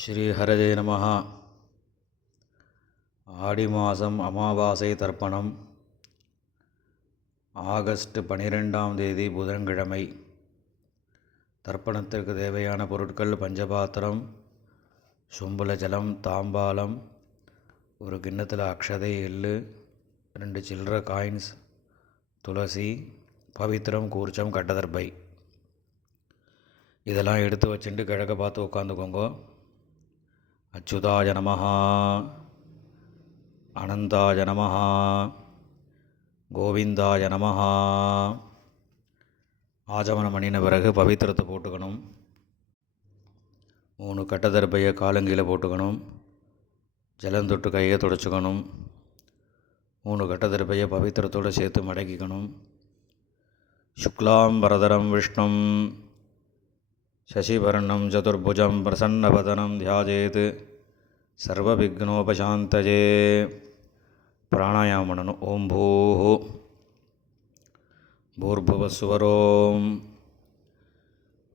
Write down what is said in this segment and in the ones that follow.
ஸ்ரீஹரதே நமஹ. ஆடி மாதம் அமாவாசை தர்ப்பணம். ஆகஸ்ட் 12ஆம் தேதி புதன்கிழமை. தர்ப்பணத்திற்கு தேவையான பொருட்கள்: பஞ்சபாத்திரம், சொம்புல ஜலம், தாம்பாலம், ஒரு கிண்ணத்தில் அக்ஷதை, எள்ளு, 2 சில்லற காயின்ஸ், துளசி, பவித்திரம், கூர்ச்சம், கட்டதர்பை. இதெல்லாம் எடுத்து வச்சுட்டு கிழக்க பார்த்து உட்காந்துக்கோங்க. அச்சுதாய நமஹ, அனந்தாய நமஹ, கோவிந்தாய நமஹ. ஆஜமனம் பண்ணின பிறகு பவித்திரத்தை போட்டுக்கணும். 3 கட்டதர்பையை காலங்கியில் போட்டுக்கணும். ஜலம் தொட்டு கையை துடைச்சிக்கணும். 3 கட்டதர்பையை பவித்திரத்தோடு சேர்த்து மடக்கிக்கணும். சுக்லாம் வரதரம் விஷ்ணும் சசிவர்ணம் சதுர்புஜம் பிரசன்னவதனம் தியாஜேத் சர்வவிக்னோபசாந்தயே. பிராணாயாமம் பண்ணணும். ஓம் பூர்புவஸ்வரோம்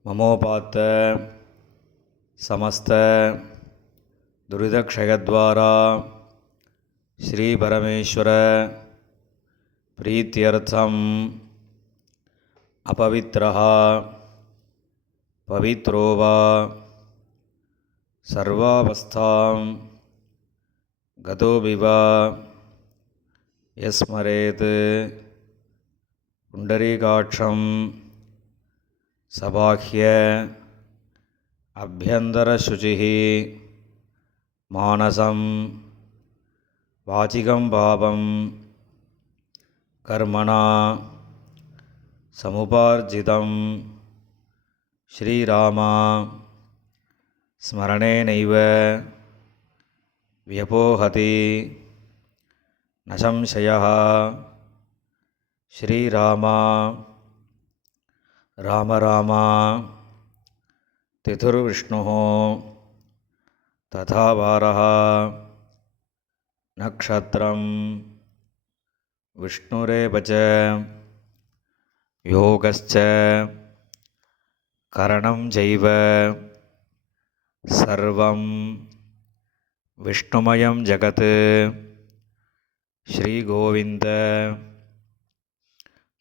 மமோபாத்த சமஸ்த துரிதக்ஷயத்வாரா ஸ்ரீ பரமேஸ்வர பிரீத்தியர்த்தம் அபவித்ரஹ பவித்ரோ வா சர்வாவஸ்தாம் கதோபிவ யஸ்மரேத் புண்டரீகாட்சம் சபாஹ்ய அப்யந்தரசுச்சிः மானசம் வாசிகம் பாபம் கர்மணா சமுபார்ஜிதம் ஸ்ரீராமா ஸ்மரணேனைவ வியபோஹதி ந சம்சயः. ஸ்ரீராமா ராம ராமா திதுர்விஷ்ணுः ததா வாரः நக்ஷத்ரம் விஷ்ணுரேவ ச யோகஸ்ச கரணம் சைவ சர்வம் விஷ்ணுமயம் ஜகத். ஸ்ரீ கோவிந்த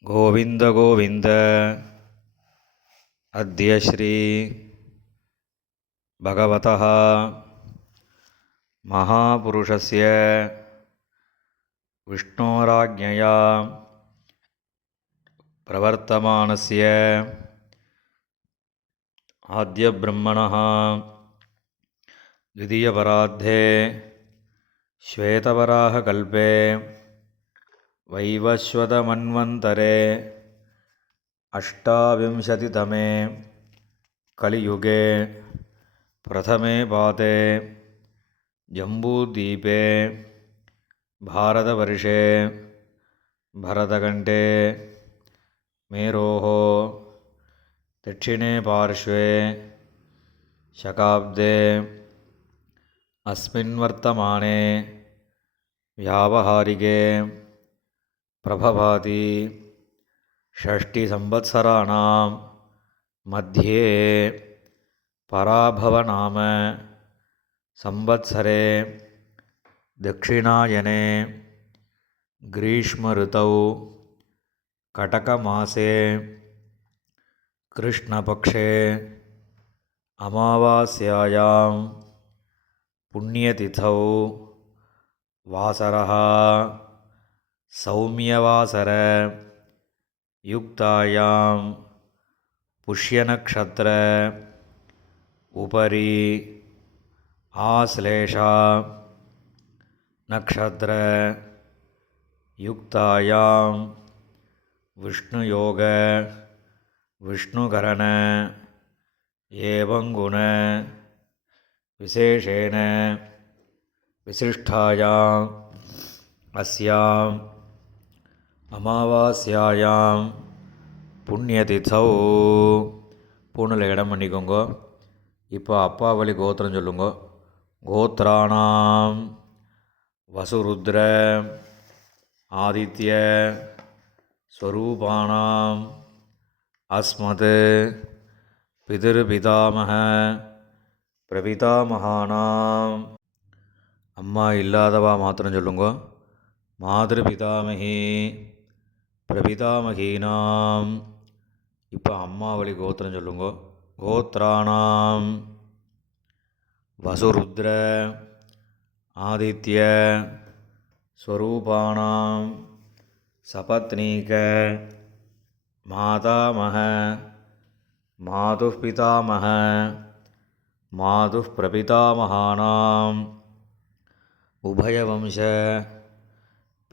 கோவிந்த கோவிந்த. அத்ய ஸ்ரீ பகவதः மகாபுருஷஸ்ய விஷ்ணோராஜ்ஞயா பிரவர்த்தமானஸ்ய ஆத்யப்ரம்மணः द्वितीयपरार्धे श्वेतवराहकल्पे वैवस्वतमन्वन्तरे अष्टाविंशतितमे कलियुगे प्रथमे पादे जम्बूद्वीपे भारतवर्षे भरतखण्डे मेरोः दक्षिणे पार्श्वे शकाब्दे अस्मिन् वर्तमाने व्यावहारिके प्रभभाति षष्टिसंवत्सराणां मध्ये पराभवनाम संवत्सरे दक्षिणायने ग्रीष्मऋतौ कटकमासे कृष्णपक्षे अमावास्यायां पुण्यतिथौ वासरः सौम्यवासर युक्तायां पुष्यनक्षत्र उपरि आश्लेषा नक्षत्र युक्तायां विष्णुयोग विष्णुकरण एवं गुण विशेषेण विशिष्टायाम् अस्याम् அமாவாஸ்யாயாம் புண்ணியதிதௌ. பூணில் இடம் பண்ணிக்கோங்க. இப்போ அப்பா வழி கோத்திரம் சொல்லுங்க. கோத்ராணாம் வசுருத்ர ஆதித்ய ஸ்வரூபாணாம் அஸ்மத் பிதிர்பிதாமக பிரபிதாமகானாம். அம்மா இல்லாதவா மாத்திரம் சொல்லுங்க. மாதிருபிதாமகி பிரபிதாமகீனாம். இப்போ அம்மா வழி கோத்திரம் சொல்லுங்க. கோத்ராணாம் வசுருத்ர ஆதித்ய ஸ்வரூபாணாம் சபத்னீக மாதாமக மாதுः பிதாமக மாதுः பிரபிதாமகானாம் உபயவம்ச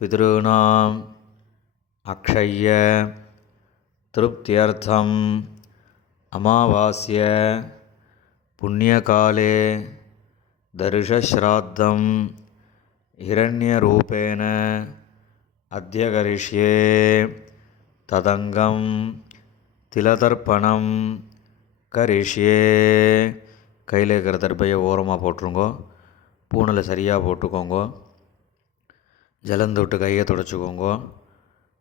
பிதॄணாம் அக்ஷய்ய திருப்தியர்த்தம் அமாவாஸ்ய புண்ணியகாலே தர்ஷஸ்ராத்தம் ஹிரண்யரூபேண அத்ய கரிஷ்யே ததங்கம் திலதர்ப்பணம் கரிஷ்யே. கையில் இருக்கிற தர்பையை ஓரமாக போட்டுருங்கோ. பூனில் சரியாக போட்டுக்கோங்க. ஜலந்து விட்டு கையை துடைச்சிக்கோங்க.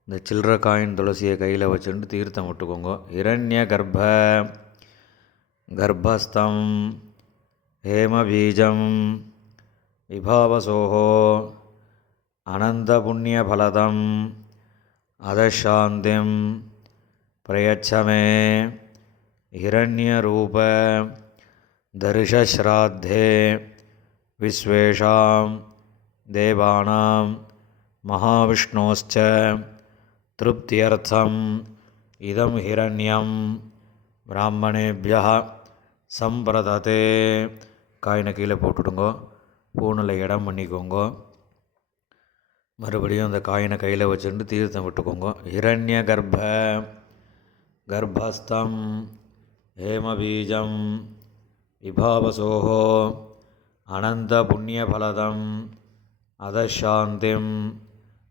இந்த சில்லற காயின் துளசியை கையில் வச்சுட்டு தீர்த்தம் விட்டுக்கோங்க. இரண்ய கர்ப்பஸ்தம் ஹேமபீஜம் விபாவசோஹோ அனந்தபுண்ணியபலதம் அதசாந்திம் பிரயச்சமே ஹிரண்யரூப தர்ஷஸ்ராத்தே விஸ்வேஷாம் தேவானாம் மகாவிஷ்ணோஸ்ச திருப்தியர்த்தம் இதம் ஹிரண்யம் பிராமணேபியः சம்பிரததே. காயினை கீழே போட்டுடுங்க. பூனில் இடம் பண்ணிக்கோங்க. மறுபடியும் அந்த காயினை கையில் வச்சுட்டு தீர்த்தம் விட்டுக்கோங்க. ஹிரண்ய கர்ப்பஸ்தம் ஹேமபீஜம் விபாவசோஹோ அனந்த புண்ணியபலதம் அதசாந்திம்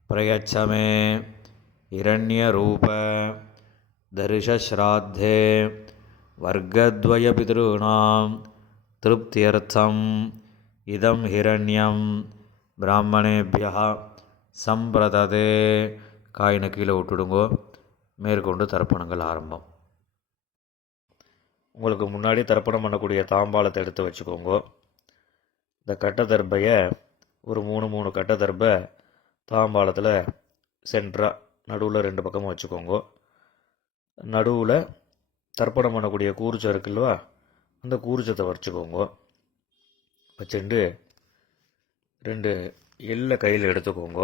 பிரயச்சமே இரண்யரூப தர்ஷஸ்ராத்தே வர்க்கத்வய பிதॄணாம் திருப்தியர்த்தம் இதம் ஹிரண்யம் பிராமணேபியः சம்பிரததே. காயினை கீழே விட்டுடுங்கோ. மேற்கொண்டு தர்ப்பணங்கள் ஆரம்பம். உங்களுக்கு முன்னாடி தர்ப்பணம் பண்ணக்கூடிய தாம்பாளத்தை எடுத்து வச்சுக்கோங்க. இந்த கட்ட தர்பையை ஒரு 3 கட்ட தர்பை தாம்பாளத்தில் சென்டராக நடுவில் 2 பக்கமும் வச்சுக்கோங்க. நடுவில் தர்ப்பணம் பண்ணக்கூடிய கூர்ச்சம் இருக்குல்வா, அந்த கூர்ச்சத்தை வச்சுக்கோங்க. வச்சுட்டு 2 எள்ளை கையில் எடுத்துக்கோங்க.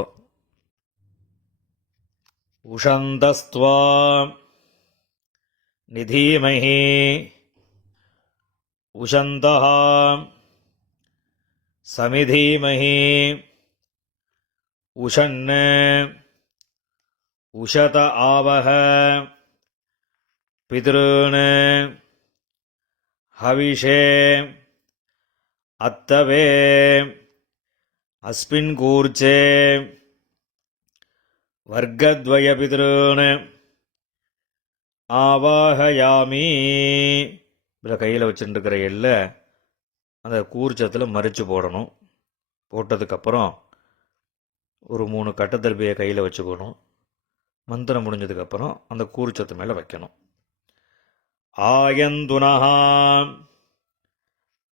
உஷந்தஸ்த்வா நிதீமஹி உஷந்தஹ சமிதீமஹி உஷன்ன உஷத ஆவஹ பிதॄன் ஹவிஷே அத்தவே அஸ்மின் கூர்ச்சே வர்க்கத்வய பிதॄன் ஆவாஹயாமி. இதில் கையில் வச்சுட்டுருக்கிற எல்லை அந்த கூர்ச்சத்தில் மறித்து போடணும். போட்டதுக்கப்புறம் ஒரு 3 கட்டத்தர்பியை கையில் வச்சுக்கணும். மந்திரம் முடிஞ்சதுக்கப்புறம் அந்த கூர்ச்சத்து மேலே வைக்கணும். ஆயந்துனஹா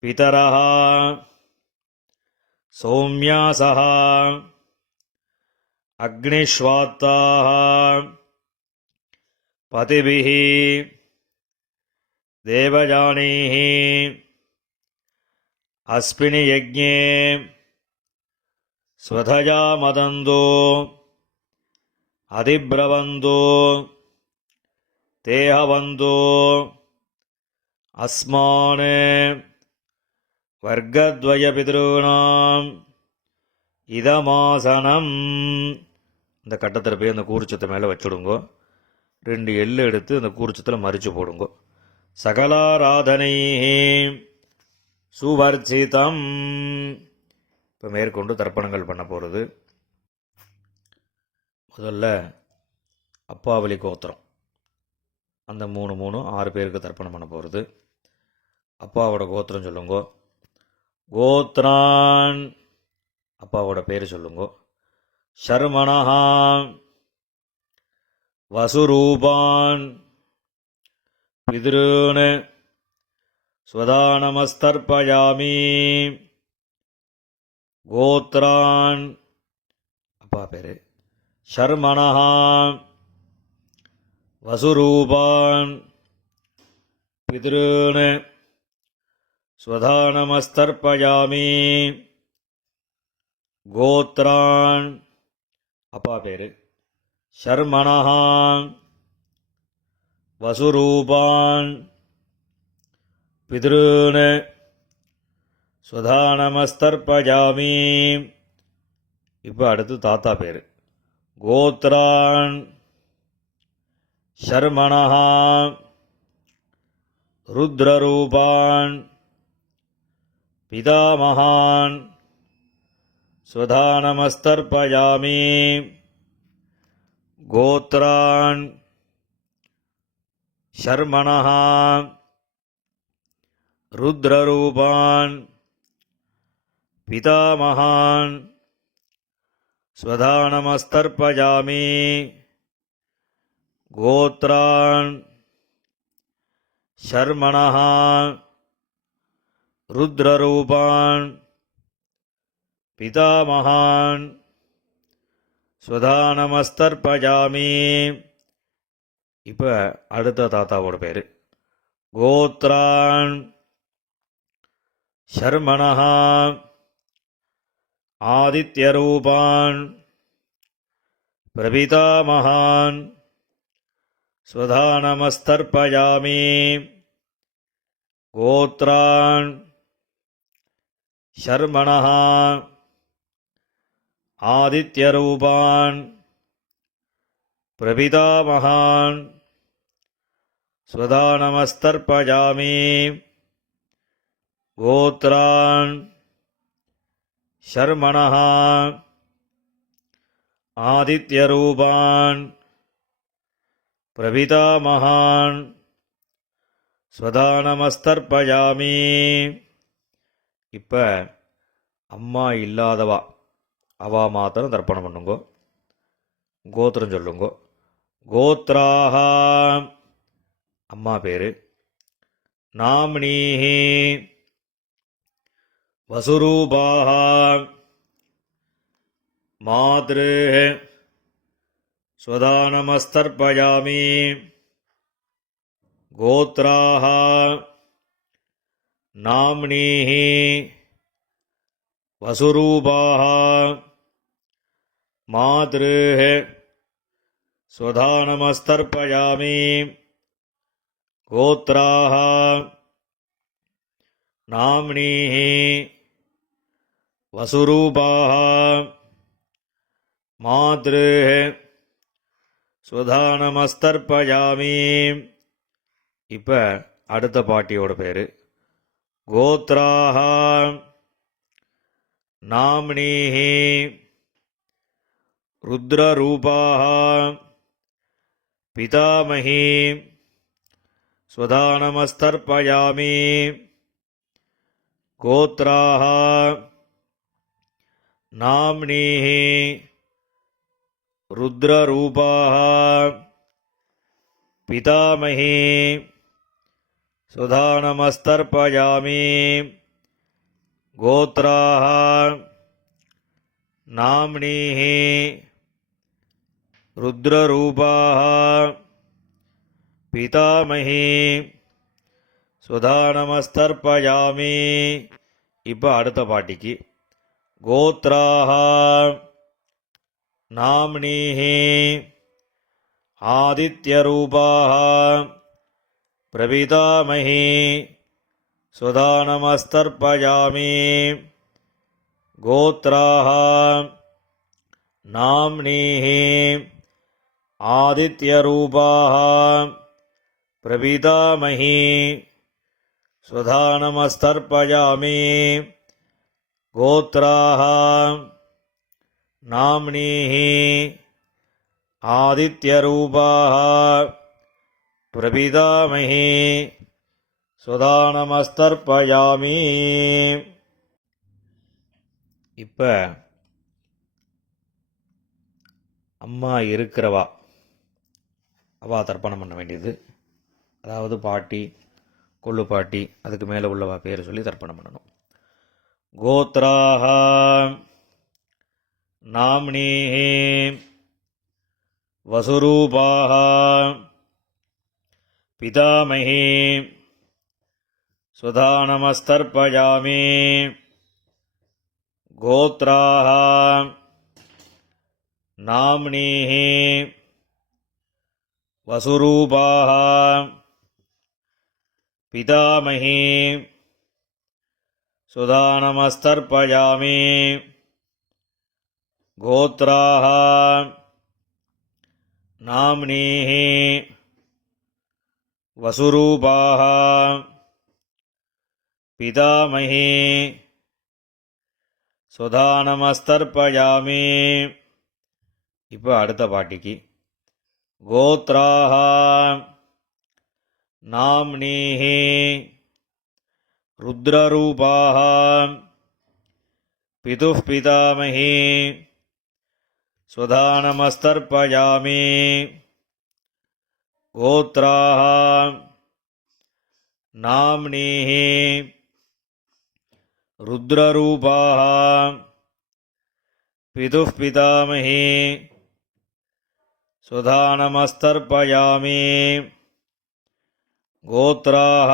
பிதரஹா சௌமியாசஹ அக்னிஸ்வாத்தாஹ பதிபிஹி தேவஜானீஹி அஸ்மினி யஜ்ஞே ஸ்வதயா மதந்தோ அதிப்ரவந்தோ தேஹவந்தோ அஸ்மான் வர்க்கத்வய பிதॄணாம் இதமாசனம். இந்த கட்டத்தில் போய் அந்த கூர்ச்சத்தை மேலே வச்சுடுங்கோ. 2 எள்ளு எடுத்து அந்த கூர்ச்சத்தில் மறித்து போடுங்கோ. சகலாராதனை சுவர்ச்சிதம். இப்போ மேற்கொண்டு தர்ப்பணங்கள் பண்ண போகிறது. முதல்ல அப்பாவளி கோத்திரம், அந்த 3 6 பேருக்கு தர்ப்பணம் பண்ண போகிறது. அப்பாவோட கோத்திரம் சொல்லுங்கோ. கோத்ரான், அப்பாவோட பேர் சொல்லுங்கோ. ஷர்மணஹா வசுரூபான் பிதॄன் ஸ்வதானமஸ்தர்ப்பயாமி. கோத்ரான் அப்பா பேர். ஷர்மணஹ வசுரூபான் பித்ருன். ஸ்வதானமஸ்தர்ப்பயாமி. கோத்ரான் அப்பா பேர். ஷர்மணஹ வசுரூபான் பித்ருன். ஸ்வதானமஸ்தர்ப்பயாமி. இப்போ அடுத்து தாத்தா பேர். கோத்ரான் ஷர்மணஹ ருத்ரரூபான் பிதாமகான். ஸ்வதானமஸ்தர்ப்பயாமி. கோத்ரான் ஷர்மணஹ ருத்ரரூபான் பிதாமகான். ஸ்வதானமஸ்தர்ப்பயாமி. கோத்ரான் ஷர்மணஹ ருத்ரரூபான் பிதாமகான். ஸ்வதானமஸ்தர்ப்பயாமி. இப்போ அடுத்த தாத்தாவோட பேர். கோத்ரான் ஷர்மணஹ ஆதித்யரூபான் பிரபிதாமகான். ஸ்வதானமஸ்தர்ப்பயாமி. கோத்ரான் ஷர்மணஹ ஆதித்யரூபான் பிரபிதாமகான். ஸ்வதானமஸ்தர்ப்பயாமி. கோத்ரான் ஷர்மணஹ ஆதித்யரூபான் பிரபிதாமகான். ஸ்வதானமஸ்தர்ப்பயாமி. இப்போ அம்மா இல்லாதவா அவா மாத்திரம் தர்ப்பணம் பண்ணுங்கோ. கோத்திரம் சொல்லுங்கோ. கோத்ராஹ அம்மா பேர். நாம்னீஹி வசுரூபாஹ மாத்ருஹ. ஸ்வதானமஸ்தர்ப்பயாமி. கோத்ராஹ நாம்னீஹி வசுரூபாஹ மாத்ருஹ. ஸ்வதானமஸ்தர்ப்பயாமி. கோத்ராஹ நாம்னீஹி வசுரூபாஹ மாத்ருஹ. ஸ்வதானமஸ்தர்ப்பயாமி. இப்போ அடுத்த பாட்டியோட பேர். கோத்ராஹ நாம்னீஹி ருத்ரரூபாஹ பிதாமகி. ஸ்வதானமஸ்தர்ப்பயாமி. கோத்ராஹ நாம்னீஹி ருத்ரரூபாஹ பிதாமகி. ஸ்வதானமஸ்தர்ப்பயாமி. கோத்ராஹ நாம்னீஹி ருத்ரரூபாஹ பிதாமகி. ஸ்வதானமஸ்தர்ப்பயாமி. இப்போ அடுத்த பாட்டிக்கு. கோத்ராஹ நாம்னீஹி ஆதித்யரூபாஹ பிரபிதாமகி. ஸ்வதானமஸ்தர்ப்பயாமி. கோத்ராஹ நாம்னீஹி ஆதித்யரூபாஹ பிரபிதாமகி. ஸ்வதானமஸ்தர்ப்பயாமி. கோத்ராஹ நாம்னீஹி ஆதித்யரூபாஹ பிரபிதாமகி. ஸ்வதானமஸ்தர்ப்பயாமி. இப்போ அம்மா இருக்கிறவா அவா தர்ப்பணம் பண்ண வேண்டியது. அதாவது பாட்டி, கொள்ளுப்பாட்டி, அதுக்கு மேலே உள்ளவா பேர் சொல்லி தர்ப்பணம் பண்ணணும். கோத்ராஹ நாம்னீஹ வசுரூபாஹ பிதாமஹி சுதானமஸ்தர்ப்பயாமி. கோத்ராஹ நாம்னீஹ வசுரூபாஹ பிதாமஹி சுதானமஸ்தர்ப்பயாமி. கோத்ராஹ நாம்னீஹ வசுரூபாஹ பிதாமஹி சுதானமஸ்தர்ப்பயாமி. இப்போ அடுத்த பாட்டிக்கு கோத்ராஹ நாம்னீஹ ருத்ரரூபாஹ பிதுः பிதாமஹி சுதானமஸ்தர்ப்பயாமி. கோத்ராஹ நாம்னீஹ ருத்ரரூபாஹ பிதுः பிதாமஹி சுதானமஸ்தர்ப்பயாமி. கோத்ராஹ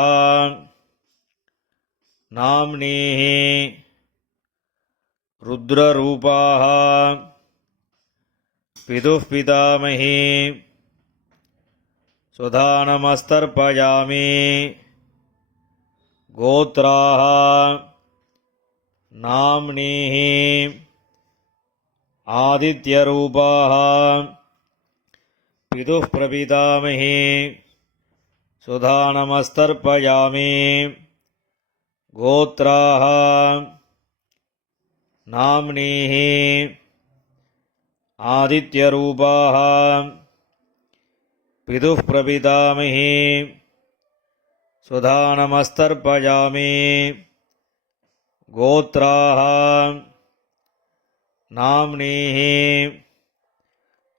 நாம்னீஹ ருத்ரரூபாஹ பிதுः பிதாமஹி சுதானமஸ்தர்ப்பயாமி. கோத்ராஹ நாம்னீஹ ஆதித்யரூபாஹ பிதுः பிரபிதாமஹி சுதானமஸ்தர்ப்பயாமி. கோத்ராஹ நாம்னீஹ ஆதித்யரூபாஹ பிதுः பிரபிதாமஹி சுதானமஸ்தர்ப்பயாமி. கோத்ராஹ நாம்னீஹ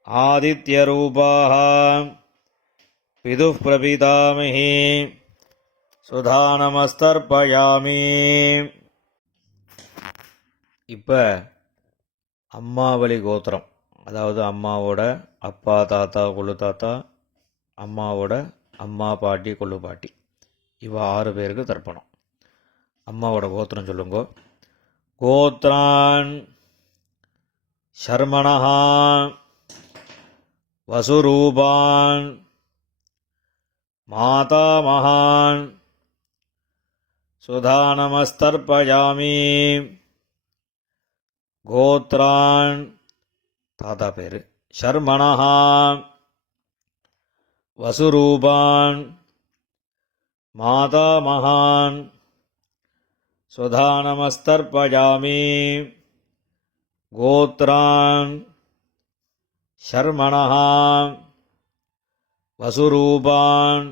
ஆதித்யரூபாஹ பிதுः பிரபிதாமஹி சுதானமஸ்தர்ப்பயாமி. இப்போ அம்மாவளி கோத்திரம், அதாவது அம்மாவோட அப்பா தாத்தா கொள்ளு தாத்தா, அம்மாவோட அம்மா பாட்டி கொள்ளு பாட்டி, இவ 6 பேருக்கு தர்ப்பணம். அம்மாவோட கோத்திரம் சொல்லுங்க. கோத்ரான் ஷர்மணஹ வசுரூபான் மாதாமகான் சுதானமஸ்தர்ப்பயாமி. கோத்ரான் தாத்தா பேர் ஷர்மணஹ வசுரூபான் மாதாமகான் சுதானமஸ்தர்ப்பயாமி. கோத்ரான் ஷர்மணஹ வசுரூபான்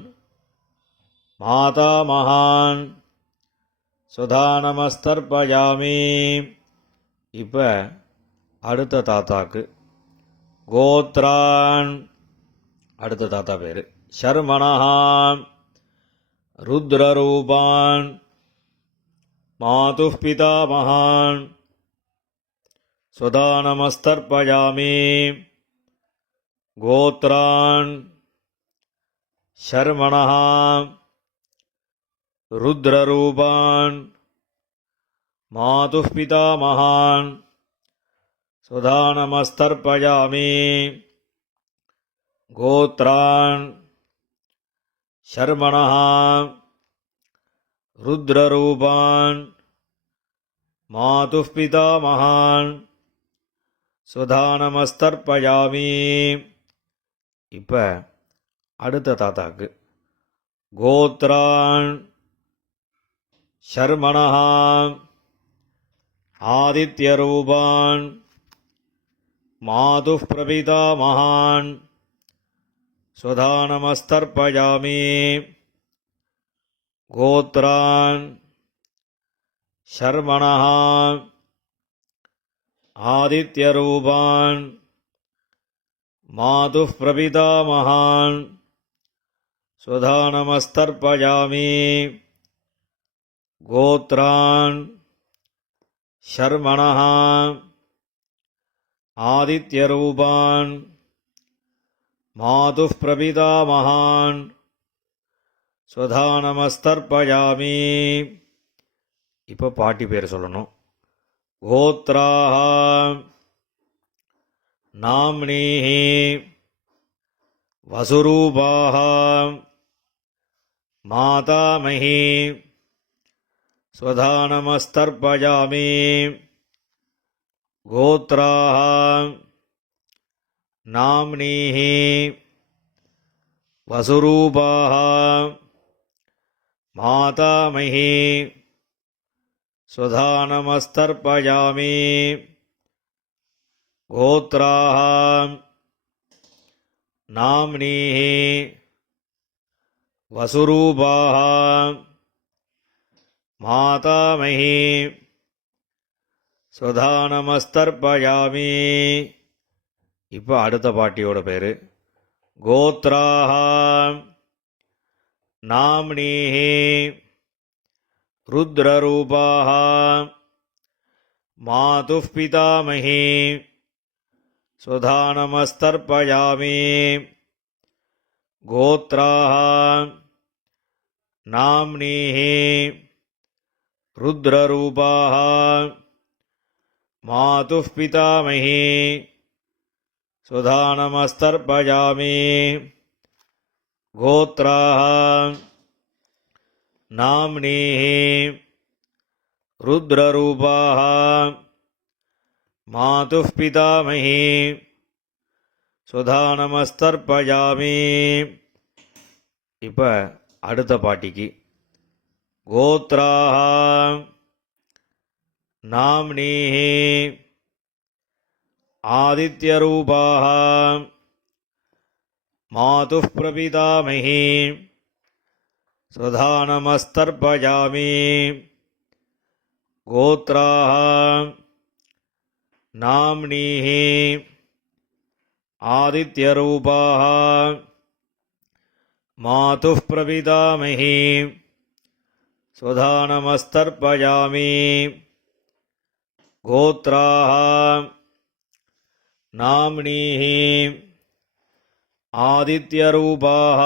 மாதாமகான் சுதானமஸ்தர்ப்பயாமி. இப்போ அடுத்த தாத்தாக்கு கோத்ரான், அடுத்த தாத்தா பேர் ஷர்மணஹ ருத்ரரூபான் மாதுः பிதாமகான் சுதானமஸ்தர்ப்பயாமி. கோத்ரான் ஷர்மணஹ ருத்ரரூபான் மாதுः பிதாமகான் சுதானமஸ்தர்ப்பயாமி. கோத்ரான் ஷர்மணஹ ருத்ரரூபான் மாதுः பிதாமகான் சுதானமஸ்தர்ப்பயாமி. இப்போ அடுத்த தாத்தாக்கு கோத்ரான் ஷர்மணஹ ஆதித்யரூபான் மாதுः பிரபிதாமகான் சுதானமஸ்தர்ப்பயாமி. கோத்ரான் स्वधानमस्तर्पयामि गोत्रान् शर्मणः आदित्यरूपान् मातुः प्रपितामहान् स्वधानमस्तर्पयामि. இப்போ பாட்டி பேர் சொல்லணும். கோத்ராஹ நாம்னீஹ வசுரூபாஹ மாதாமஹி ஸ்வதானமஸ்தர்ப்பயாமி. கோத்ராஹ நாம்னீஹ வசுரூபாஹ மாதாமஹி स्वधानमस्तर्पयामि. गोत्राः नाम्नीः वसुरूपाः मातामही स्वधानमस्तर्पयामि. இப்போ அடுத்த பாட்டியோட பேர் கோத்ராः नाम्नीः रुद्ररूपाः मातुः पितामही स्वधानमस्तर्पयामि. गोत्राः नाम्नीः रुद्ररूपाः मातुः पितामही स्वधानमस्तर्पयामि. गोत्राः नाम्नीः रुद्ररूपाः मातुः पितामही स्वधानमस्तर्पयामि. இப்போ அடுத்த பாட்டிக்கு கோத்ராः नाम्नीः आदित्यरूपाः मातुः प्रपितामही स्वधानमस्तर्पयामि. गोत्राः नाम्नीः आदित्यरूपाः मातुः प्रपितामही स्वधानमस्तर्पयामि. गोत्राः नाम्नीः आदित्यरूपाः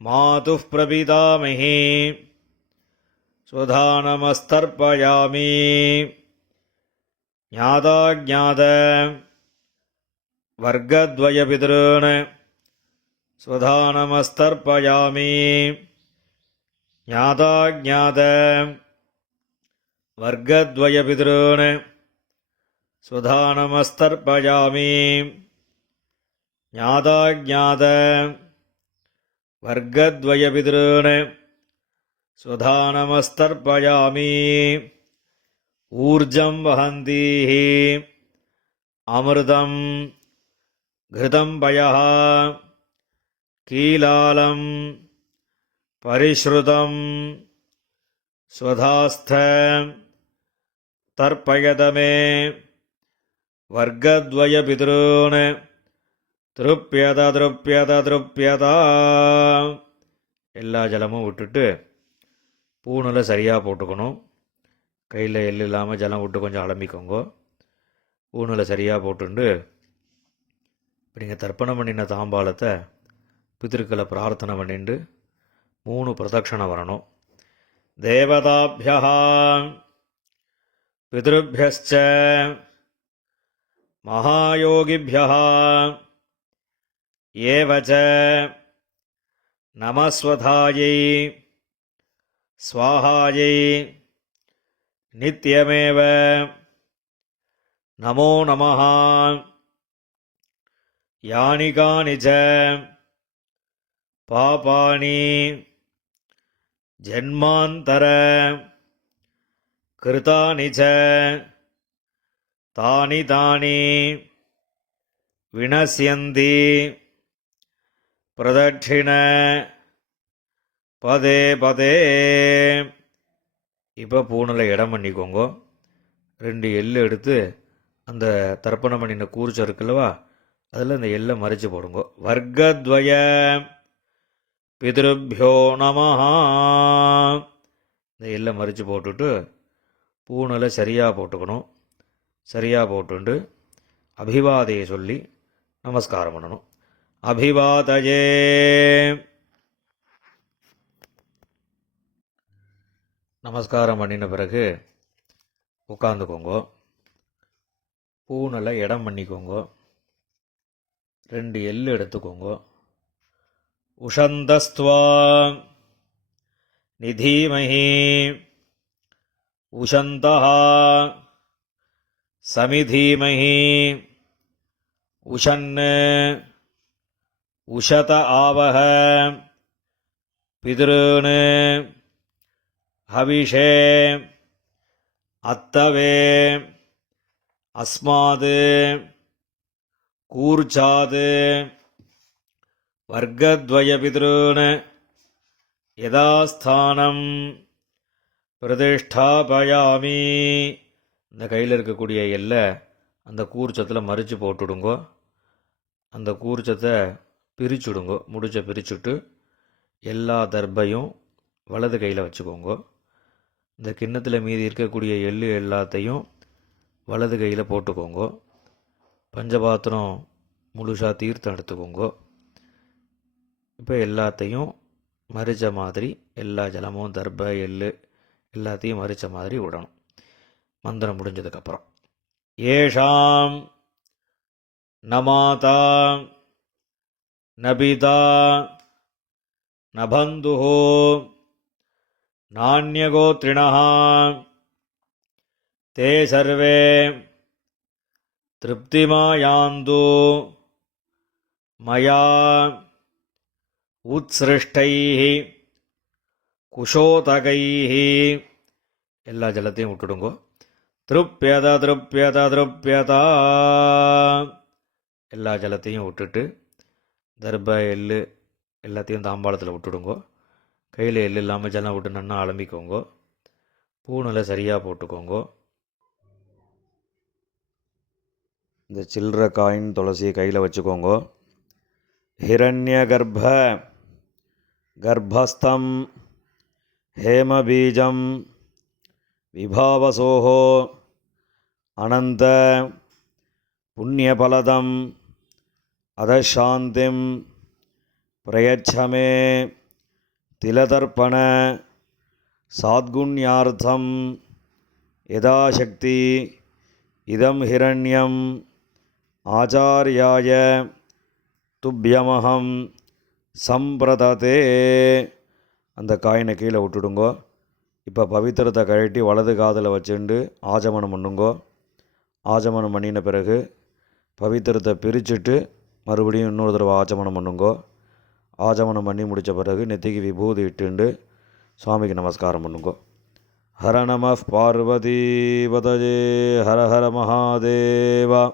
मातुः प्रपितामही स्वधानमस्तर्पयामि. ज्ञाताज्ञात वर्गद्वयपितॄन् स्वधानमस्तर्पयामि. ज्ञाताज्ञात वर्गद्वयपितॄन् स्वधानमस्तर्पयामि. ज्ञाताज्ञात वर्गद्वयपितॄन् स्वधानमस्तर्पयामि. ऊर्जं वहन्तीः अमृतं घृतं पयः कीलालं परिश्रुतं स्वधास्थ तर्पयत मे. वर्गद्वयपितॄन् திருப்பியத திருப்பியத திருப்பியதா. எல்லா ஜலமும் விட்டுட்டு பூணில் சரியாக போட்டுக்கணும். கையில் எள் இல்லாமல் ஜலம் விட்டு கொஞ்சம் அலம்பிக்கோங்க. பூணில் சரியாக போட்டுண்டு இப்போ நீங்கள் தர்ப்பணம் பண்ணின தாம்பாலத்தை பித்திருக்களை பிரார்த்தனை பண்ணிட்டு 3 பிரதட்சணை வரணும். தேவதாபியா பிதృभ्यश्च மகாயோகிभ्यः ஏவச நமஸ்வதாயை ஸ்வாஹாயை நித்யமேவ நமோ நமः. யானி கானி ச பாபானி ஜன்மாந்தர கிருதானி ச தானி தானி வினஸ்யந்தி பிரதட்சிண பதே பதே. இப்போ பூணில் இடம் பண்ணிக்கோங்க. 2 எள்ளு எடுத்து அந்த தர்ப்பணம் பண்ணின கூர்ச்சம் இருக்குல்லவா, அதில் இந்த எள்ளை மறித்து போடுங்க. வர்க்கத்வய பிதிருப்யோ நமஹ. இந்த எல்லை மறித்து போட்டுட்டு பூணலை சரியாக போட்டுக்கணும். சரியாக போட்டுண்டு அபிவாதையை சொல்லி நமஸ்காரம் பண்ணணும். அபிவாதயே. நமஸ்காரம் பண்ணின பிறகு உட்காந்துக்கோங்க. பூணலை இடம் பண்ணிக்கோங்க. 2 எள்ளு எடுத்துக்கோங்க. உஷந்தஸ்துவா நிதீமஹி உஷந்தஹ சமிதீமஹி உஷன் உஷத ஆவஹ பித்ருன் ஹவிஷே அத்தவே அஸ்மாத் கூர்ச்சாத் வர்க்கத்வய பித்ருன் யதாஸ்தானம் பிரதிஷ்டாபயாமி. இந்த கையில் இருக்கக்கூடிய எல்லை அந்த கூர்ச்சத்தில் மறித்து போட்டுடுங்கோ. அந்த கூர்ச்சத்தை பிரிச்சுடுங்கோ. முடிச்ச பிரிச்சுட்டு எல்லா தர்பையும் வலது கையில் வச்சுக்கோங்க. இந்த கிண்ணத்தில் மீதி இருக்கக்கூடிய எள்ளு எல்லாத்தையும் வலது கையில் போட்டுக்கோங்க. பஞ்சபாத்திரம் முழுசாக தீர்த்தம் எடுத்துக்கோங்க. இப்போ எல்லாத்தையும் மறித்த மாதிரி எல்லா ஜலமும் தர்பை எள்ளு எல்லாத்தையும் மறித்த மாதிரி விடணும். மந்திரம் முடிஞ்சதுக்கப்புறம் ஏஷாம் நமாதா நபிதா நபந்துஹோ நான்யகோத்ரிணः தே சர்வே திருப்திமாயாந்து மயா உத்ஸ்ருஷ்டைः குஷோதகைः. எல்லா ஜலத்தையும் விட்டுடுங்கோ. திருப்யத திருப்யத திருப்யதா. எல்லா ஜலத்தையும் விட்டுட்டு தர்ப எள்ளு எல்லாத்தையும் தாம்பாளத்தில் விட்டுடுங்கோ. கையில் எள்ளு இல்லாமல் ஜலம் விட்டு நன்னா அலம்பிக்கோங்கோ. பூணலை சரியாக போட்டுக்கோங்கோ. இந்த சில்லற காயின் துளசியை கையில் வச்சுக்கோங்கோ. ஹிரண்ய கர்ப்பஸ்தம் ஹேமபீஜம் விபாவசோஹோ அனந்த புண்ணியபலதம் அதசாந்திம் பிரயச்சமே திலதர்ப்பண சாத்குண்யார்த்தம் யதாசக்தி இதம் ஹிரண்யம் ஆச்சார்யாய துப்யமஹம் சம்பிரததே. அந்த காயினை கீழே விட்டுடுங்கோ. இப்போ பவித்திரத்தை கழட்டி வலது காதில் வச்சுண்டு ஆஜமனம் பண்ணுங்கோ. ஆஜமனம் பண்ணின பிறகு பவித்திரத்தை பிரிச்சுட்டு மறுபடியும் இன்னொரு தடவை ஆச்சமனம் பண்ணுங்கோ. ஆச்சமனம் பண்ணி முடித்த பிறகு நெத்திக்கு விபூதி இட்டுண்டு சுவாமிக்கு நமஸ்காரம் பண்ணுங்கோ. ஹர நம பார்வதி பதஜே ஹர ஹர மகாதேவா.